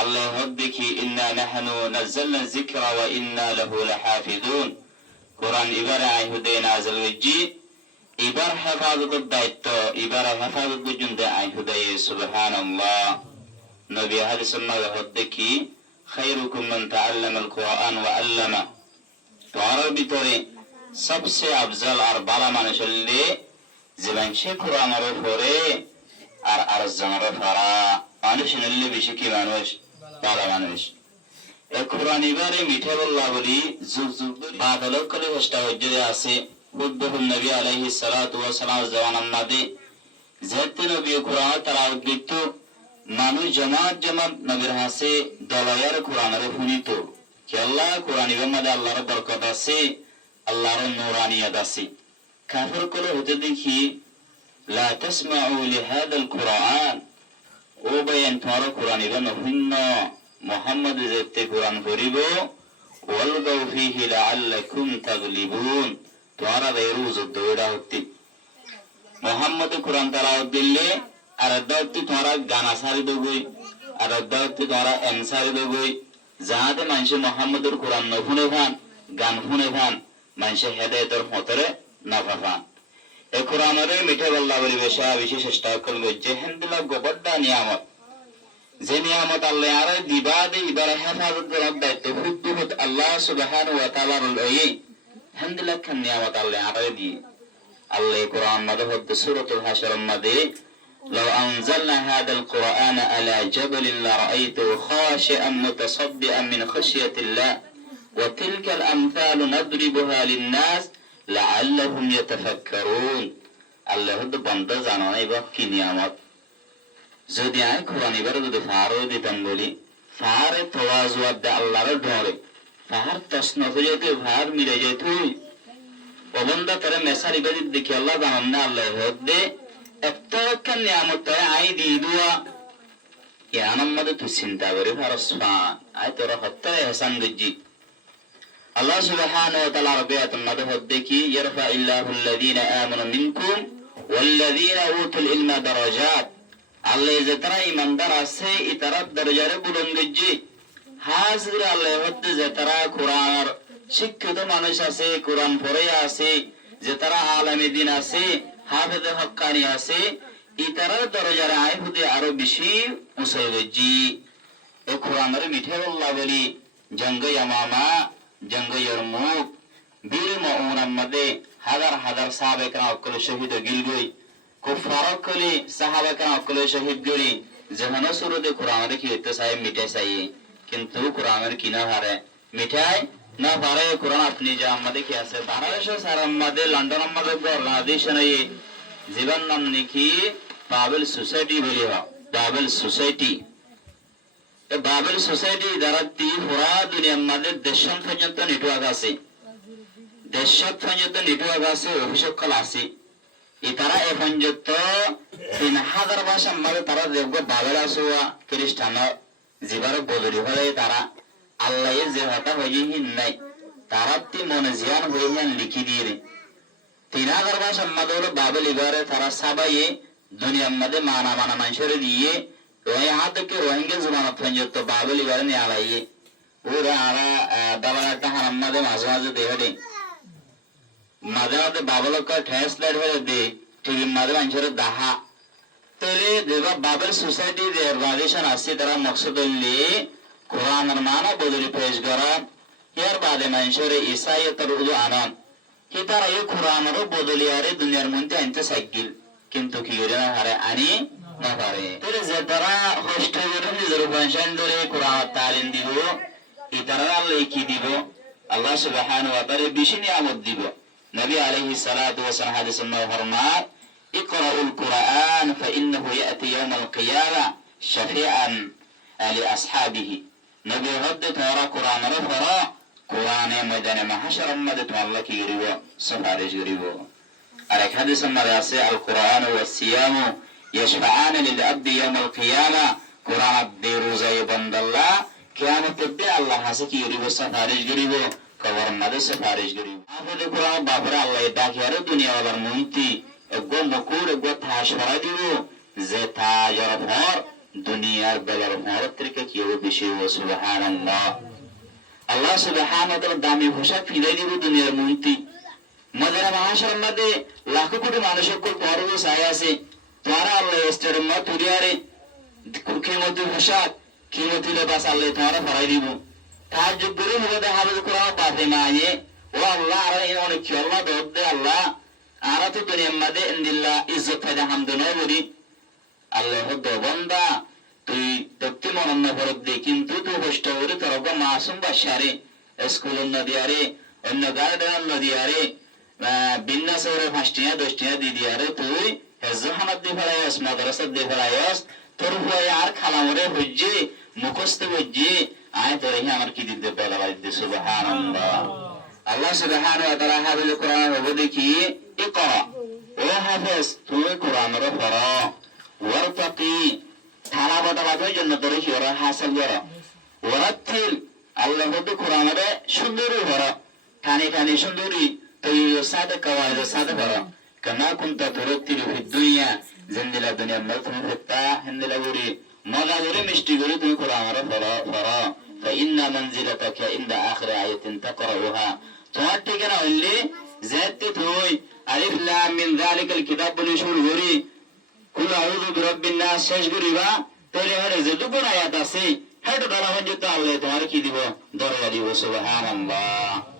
আল্লাহ দেখি ইন্না নাহনু নাযালনা যিকরা ওয়া ইন্না লাহু লাহাফিযুন। কোরআন এবারে আইহুদে নাযিল হইজি, এবার হেফাজতের দায়িত্ব এবারে হেফাজত পর্যন্ত আইহুদে। সুবহানাল্লাহ। নবী হাদিসের মাঝে দেখি খায়রুকুম মান তাআল্লামাল কুরআন ওয়া আল্লামা। তোমার ভিতরে সবচেয়ে আফজল আর ভালো মানুষ হলে যে মানুষ কোরআনের পড়ে আর আরেকজনের পড়া। মানুষ নিলে বেশি কি মানুষ? ভালো মানুষ। এই কোরআন এবারে মিঠে বললা বলি যুগ যুগ বাদলক করে চেষ্টা হয়ে আছে। হুদ্দুহুন নবী আলাইহিস সালাতু ওয়াস সালাম জওয়ানান মাদে যেতে নবী কোরআন তারা উদ্বৃত্ত মানুষ জমাত জমাত নবীর হাসে দলায়ার কোরআনের শুনিত কি আল্লাহ কোরআন এর মধ্যে আল্লাহর বরকত আছে, আল্লাহর নূরানিয়াত আছে। কাফির করে হতে দেখি লা তাসমাউ লিহাদাল কুরআন, ও বয়ান তোমার কোরআন এর নহিন্ন মুহাম্মদ যেতে কোরআন পড়িব ওয়ালগাউ ফীহি লাআল্লাকুম তাগলিবুন, তোমারা বেরুজ দৌড়া হতে মুহাম্মদ কোরআন তেলাওয়াত দিলে আর দাওতি তোমারা গানা সারি দগই আর দাওতি তোমারা এনসারি দগই যাতে মানুষ মুহাম্মদের কোরআন ন শুনে ভান গান শুনে ভান মানুষ হেদায়েতের পথরে না পান। এই কোরআনের মিঠে বল্লা বলি বেশা বেশি চেষ্টা করবে যে হেন্দিলা গোবরডা নিয়ামত, যে নিয়ামত আল্লাহ আর দিবা দে এবার হেফাজত করার দায়িত্ব হুদ্দুহুদ আল্লাহ সুবহানাহু ওয়া তাআলার লয়ে হেন্দিলা খান নিয়ামত আল্লাহ আর দিয়ে। আল্লাহ কোরআন মধ্যে হচ্ছে সূরাতুল হাশরের মধ্যে লাউ আনজালনা হাদাল কুরআন আলা জাবালিন লারাআইতুহু খাশিআন মুতাসাদ্দিআন মিন খাশিয়াতিল্লাহ ওয়া তিলকাল আমসালু নাদরিবুহা লিন-নাস লাআল্লাহুম ইয়াতাফাক্কারুন। আল্লাহ হচ্ছে বান্দা জানো না এবার কি নিয়ামত। যদি আয় কোরআন এবার যদি ফারো দিতাম বলি ফারে তাওয়াজুয়াত দে আল্লাহর ডরে ফার তসন হয়ে যেতে ফার মিলে যেত অবন্দা তারা মেসারি বাজি দেখি আল্লাহ জানান না আল্লাহ হদ্দে এত নিয়ামত আই দি দুয়া ইয়ানাম মধ্যে তুই চিন্তা করে ফারসফা আয় তোরা হত্যায় হেসান গজ্জি। আল্লাহ সুবহানাহু ওয়া তাআলা রাবিয়াতুন মধ্যে হদ্দে কি ইয়ারফা ইল্লাহুল্লাযীনা আমানু মিনকুম ওয়াল্লাযীনা উতুল ইলমা দারাজাত। আল্লাহ যে তারা ইমানদার আছে ই তারা দরজারে বুলন্দ গজ্জি। হাজির আল্লাহ হদ্দে যে তারা কোরআন শিক্ষিত মানুষ আছে, কোরআন পড়ে আছে, যে তারা আলেমে দ্বীন আছে, হাফেজে হক্কানি আছে, ইতারার দরজারে আয় হুদে আরো বেশি উঁচু গজ্জি। এ কোরআনের মিঠে বল্লা বলি জঙ্গ ইয়ামামা জঙ্গ ইয়ারমুক বীর মুমিনের মধ্যে হাজার হাজার সাহাবা কেরাম অকলে শহীদ গিলগই কুফার অকলে সাহাবা কেরাম অকলে শহীদ গরি যেখানে শুরুতে কোরআনের কি হইতে চাই মিঠাই চাই, কিন্তু কোরআনের কিনা হারে মিঠাই না পারে। কোরআন আপনি যে আমাদের কি আছে বাংলাদেশের স্যার আমাদের লন্ডন আমাদের বাংলাদেশ নাই জীবন নাম নাকি বাবেল সোসাইটি বলি হয়। বাবেল সোসাইটি বাবেল সোসাইটি দ্বারা পুরা দুনিয়ার মধ্যে দেশ পর্যন্ত নেটওয়ার্ক আছে, দেশ পর্যন্ত নেটওয়ার্ক আছে, অফিসকল আছে। তারা এ পর্যন্ত 3000 ভাষার মধ্যে তারা দেখব বাবেল আসুয়া খ্রিস্টান জীবার বদলি হয়ে তারা আল্লাহ যে হতা হয়ে নাই তারা মনে জিয়ান হয়ে লিখি দিয়ে 3000 ভাষার মধ্যে হলো বাবেল এবারে তারা সাবাইয়ে দুনিয়ার মধ্যে মানা মানা মানুষের দিয়ে यहाँ तक के रोहिंग्या जुबान पहुंचत तो बाबल इबारे ने आलाइए पूरा आरा दबाटा हनम्मा दे माज़ माज़ दे हटे माज़े माज़े बाबल का ठेस लड़ है दे ठीक माज़े मंचर दाहा तेरे देवा बाबल सोसाइटी दे ऑर्गेनाइजेशन आसी तरह मकसद ले कुरान नरमाना बोधरी पेश करा यार बादे मंचर ईसाई तरुदु आनंद हितारा ये कुरान रो बोधली आरे दुनिया मुंते इंते साइकिल किंतु की योजना हारे आनी না পারে। তাহলে যে তারা কষ্ট করে নিজের ফাংশন ধরে কোরআন তালিম দিব ইতারা আল্লাহ কি দিব আল্লাহ সুবহানাহু ওয়া তাআলা বেশি নিয়ামত দিব। নবী আলাইহিস সালাতু ওয়াস সালাম হাদিসে ফরমান ইকরাউল কুরআন ফাইন্নাহু ইয়াতি ইয়াউমাল কিয়ামা শাফিআন আলি আসহাবিহি। নবী হদ্দে তারা কোরআনের পড়া কোরআনে ময়দানে মাহশারের মধ্যে তো আল্লাহ কি করিব সুপারিশ করিব। আর এক হাদিসে মধ্যে আছে আল কুরআন ওয়াস সিয়ামু يشفعان للعبد يوم القيامة قرآن بيروزاي بند الله قيامت الدي الله حسكي يريبو سفارش قريبو كور مدى سفارش قريبو آفد قرآن بابرا الله يداكي هر الدنيا والر منتي اگو مكور اگو تاشفرا ديبو زي تاجر فور দুনিয়ার বেলার ভারত থেকে কেউ বেশি সুবহানাল্লাহ। আল্লাহ সুবহানাহু ওয়া তাআলা দামি পোশাক ফিরাই দিব দুনিয়ার মন্ত্রী মদিনা মহাশয়ের মধ্যে লাখ কোটি মানুষের পরও ছায় আছে তোমারা আল্লাহ স্টেডিয়াম মত তুলিয়ারে কিমতি পোশাক কিমতি লেবাস আল্লাহ তোমারা ফরাই দিব তার যোগ্যরে হবে হাফেজ কোরআন পাতে মায়ে ও আল্লাহ আর অনেক কি আল্লাহ দে আল্লাহ আর তো দুনিয়ার মধ্যে ইনদিল্লাহ ইজ্জত ফায়দা হামদনা বলি আল্লাহ দবন্দা তুই দেখতে মনন ফরক দে কিন্তু তুই কষ্ট করে তোর মাসুম বাসারে স্কুল নদিয়ারে অন্য গার্ডেন নদিয়ারে বিন্যাসরে 5টিয়া 10টিয়া দি দিয়ারে তুই হেজহানাত দি ফলায়স মাদ্রাসাত দি ফলায়স তোর ভয় আর খালামরে হজ্জে মুখস্থ হজ্জে আয় তোর হি আমার কি দিতে বলা দিতে সুবহানাল্লাহ। আল্লাহ সুবহানাহু ওয়া তাআলা হাবিল কোরআন হবে দেখি ইকরা ও হাফেজ তুই কোরআনের পড়ো ওয়ারতাকি থালা বদলাবার জন্য তোর কি ওরা হাসিল করো ওয়ারাতিল আল্লাহ হতে কোরআনের সুন্দরী পড়ো কানে কানে সুন্দরী তুই সাদা কাওয়াইদ সাদা পড়ো كما كنت ترتل في الدنيا زندل الدنيا ملتم فتا هندل أوري مغادري مشتي قولي تني قرآن فرا فإن منزلتك عند آخر آية تقرأها تواتيكنا اللي زادت توي ألف لام من ذلك الكتاب بلشور غوري كل أعوذ برب الناس شش غريبا تولي هذا زدوكنا آيات سي هذا دارا من جتا الله تمہارے کی دیو دور ديو سبحان الله.